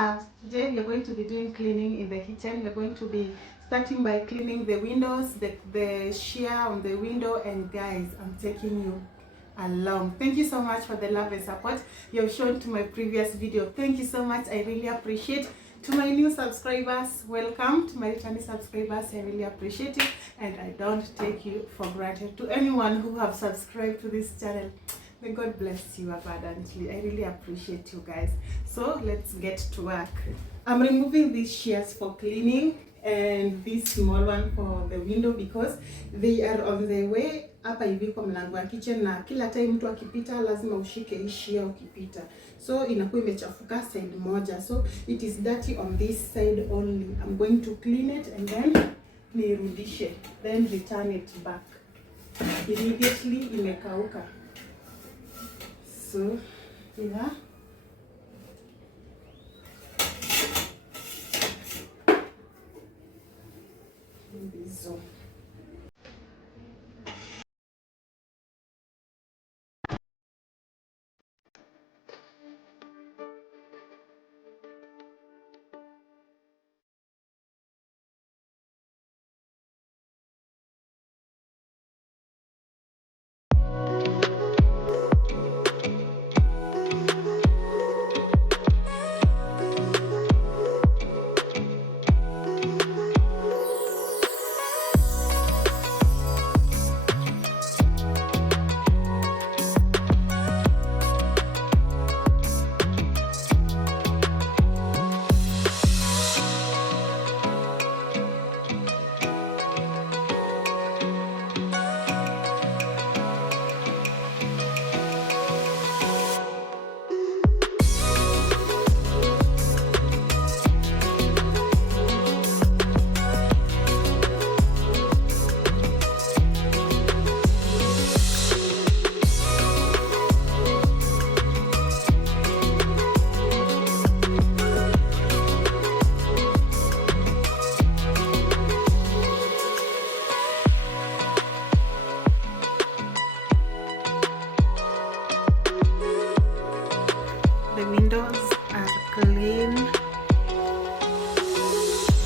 Today we're going to be doing cleaning in the kitchen. We're going to be starting by cleaning the windows, the shear on the window, and guys, I'm taking you along. Thank you so much for the love and support you have shown to my previous video. Thank you so much. I really appreciate. To my new subscribers, welcome. To my returning subscribers, I really appreciate it, and I don't take you for granted. To anyone who have subscribed to this channel, may God bless you abundantly. I really appreciate you guys. So let's get to work. I'm removing these shears for cleaning and this small one for the window because they are on the way hapa hivi kwa mlango wa kitchen, na kila time mtu akipita lazima ushike hii shear ukipita, so inakuwa imechafuka side moja, so it is dirty on this side only. I'm going to clean it and then nirudishe, then return it back immediately imekauka. So yeah, so the windows are clean,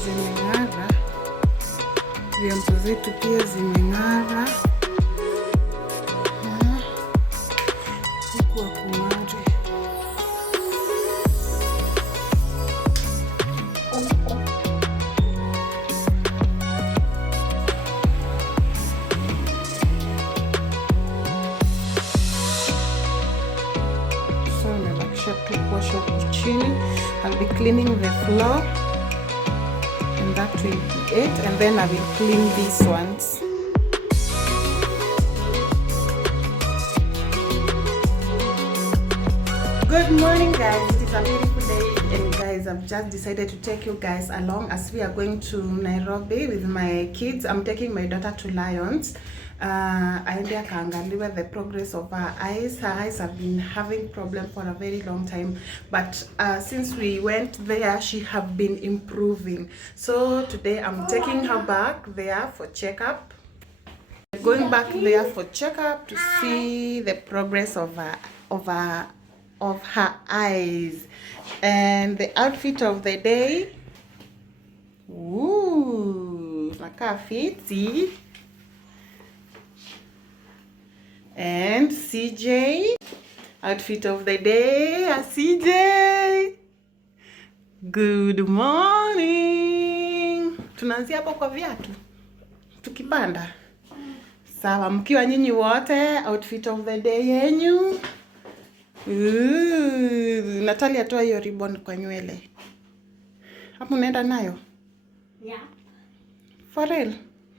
zimeng'ara, vyombo zetu pia zimeng'ara, huku akumari. To wash up chini. I'll be cleaning the floor, and that will be it, and then I will clean these ones. Good morning guys, it is a beautiful day, and guys, I've just decided to take you guys along as we are going to Nairobi with my kids. I'm taking my daughter to Lions. Aende akaangaliwe the progress of her eyes. Her eyes have been having problem for a very long time, but since we went there, she have been improving. So today I'm taking her back there for checkup. Going back there for checkup to see the progress of her eyes. And the outfit of the day, ooh, nakaa fiti. And CJ, outfit of the day, CJ. Good morning. Tunaanzia hapo kwa viatu tukipanda. Sawa, mkiwa nyinyi wote, outfit of the day yenyu. Natalia, toa hiyo ribbon kwa nywele. Hapo unaenda nayo? Yeah. For real?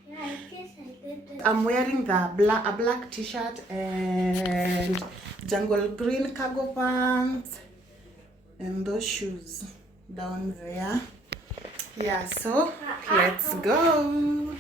Yeah, I guess I did. I'm wearing a black t-shirt and jungle green cargo pants and those shoes down there. Yeah, so let's go.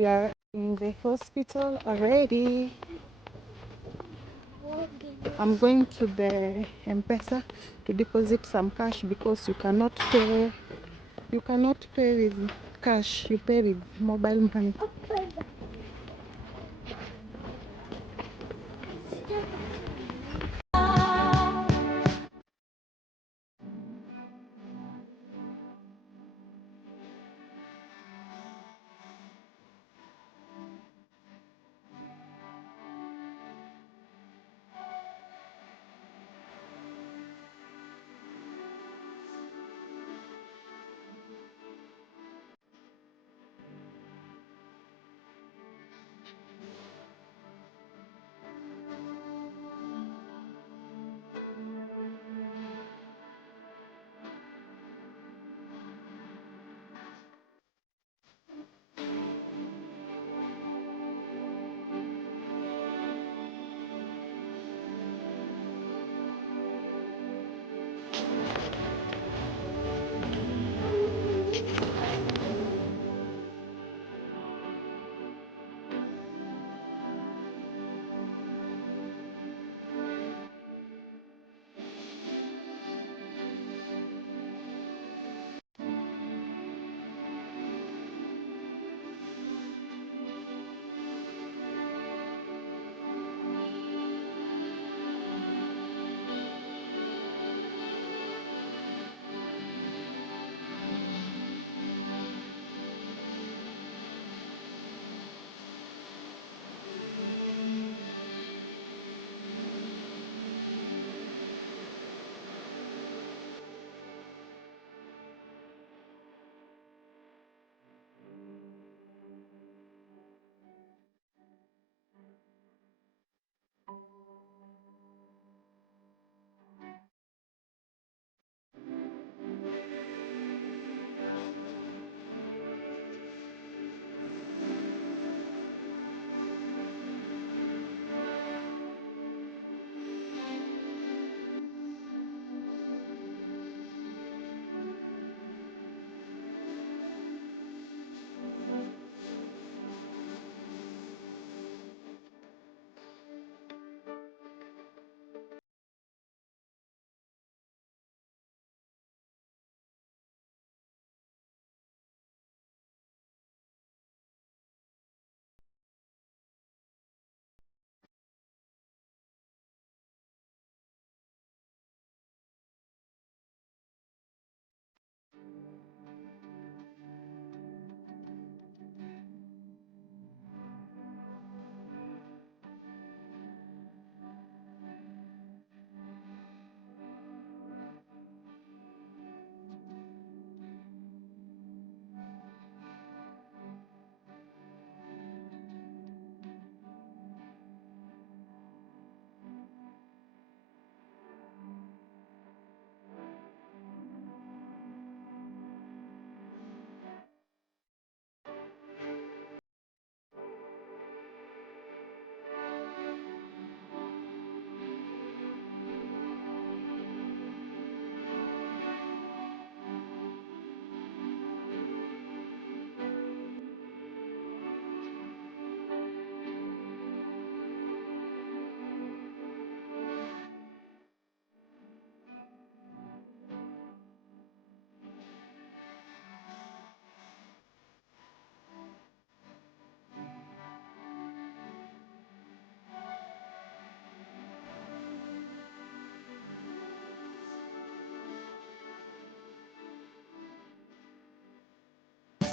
We are in the hospital already. I'm going to the M-Pesa to deposit some cash because you cannot pay with cash, you pay with mobile money.